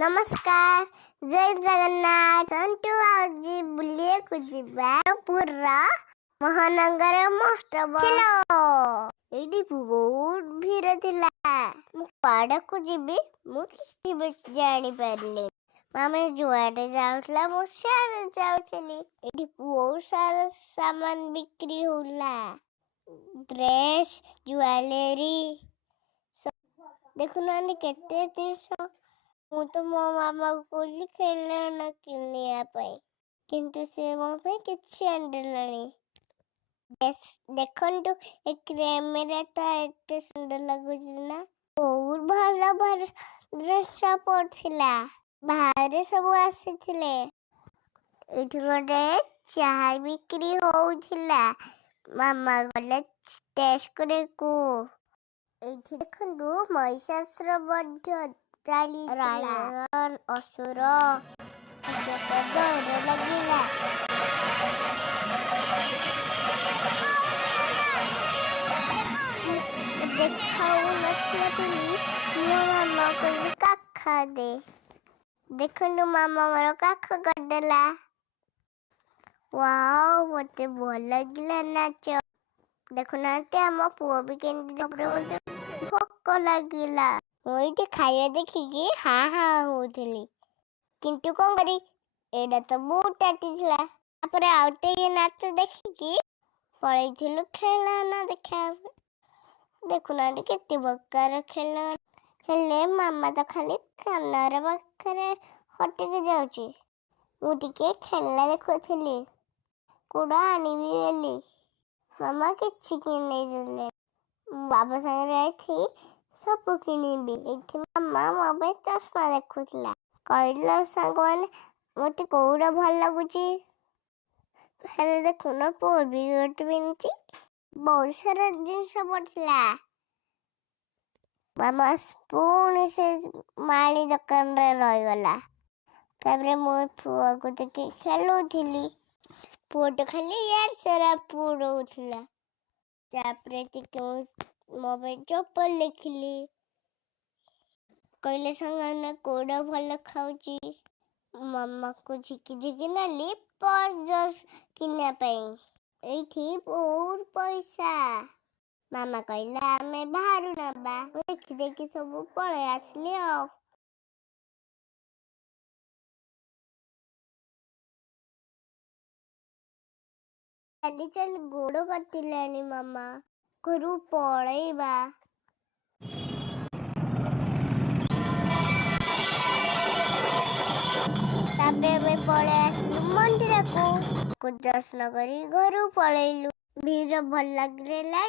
नमस्कार जय जगन्नाथ अंटू आज बुलिए को जिबा पूरा महानगर महोत्सव एडी बहुत भीड़ थिला मु पाड़ को जिबी मु किसी जानी पारले मामे जुआडे जाउतला मु सियाडे जाउतली एडी बहुत सारा सामान बिक्री होला ड्रेस ज्वेलरी देखो नानी केते तीसो मु तो मो मामा को खेलना किनिया किंतु से मो पे किछि आंडलानी देखंतु ए कैमरा तो एते सुंदर लागुछि ना बहुत भला भला ड्रेस पड़थिला बाहर सब आसीथिले एठी गोटे चाय बिक्री होउथिला मामा गले टेस्ट करे को एठी देखंतु महिषासुर बड्ड चाली रायण असुर डर लगिला देखाऊ नथी मो मामा को काखा दे देखंतु मामा मोर काख करदेला वाओ मते भल लगिला नाच देखो ना हम पुओ भी केंदी मते भोक लगिला ओइटे खाइया देखिकी हा हा होथली किंतु कोन करी एडा तो बहुत टाटी थिला तापर आउते के नाच देखिकी पळैथिलु खेलना देखा देखु ना केते बक्कार खेलना हेले मामा तो खाली कानर बखरे हटके जाउची मु टिके खेलना देखुथली कुडा आनिबी बेली मामा किछि कि नै देले बाबा संगे रही सब किनिबी एठी मामा मोबाइल चश्मा देखुथला कहला संगवान मते कोउडा भल लागुची हेले देखु ना पो भी गोट बिनती बहुत सारा जिंस पड़थला मामा पुणी से माली दुकान रे रही गला ताबरे मो पुआ को देखि खेलुथिली पुओ खाली यार सारा पुडौथला तापरे टिके मोबाइल चप्पल लिखली कहले संगना कोडा भल खाउची मम्मा को झिकी झिकी नाली पर्स किना पई एठी बहुत पैसा मामा कहला हमें बाहर नबा देखि देखि सब पळे आसली चली चल गोड़ कटिलानी मामा घरू पळेबा ताबे में पळे आसलु मंदिर को दर्शन करी घरू पळेलु भीड़ भल लागरेला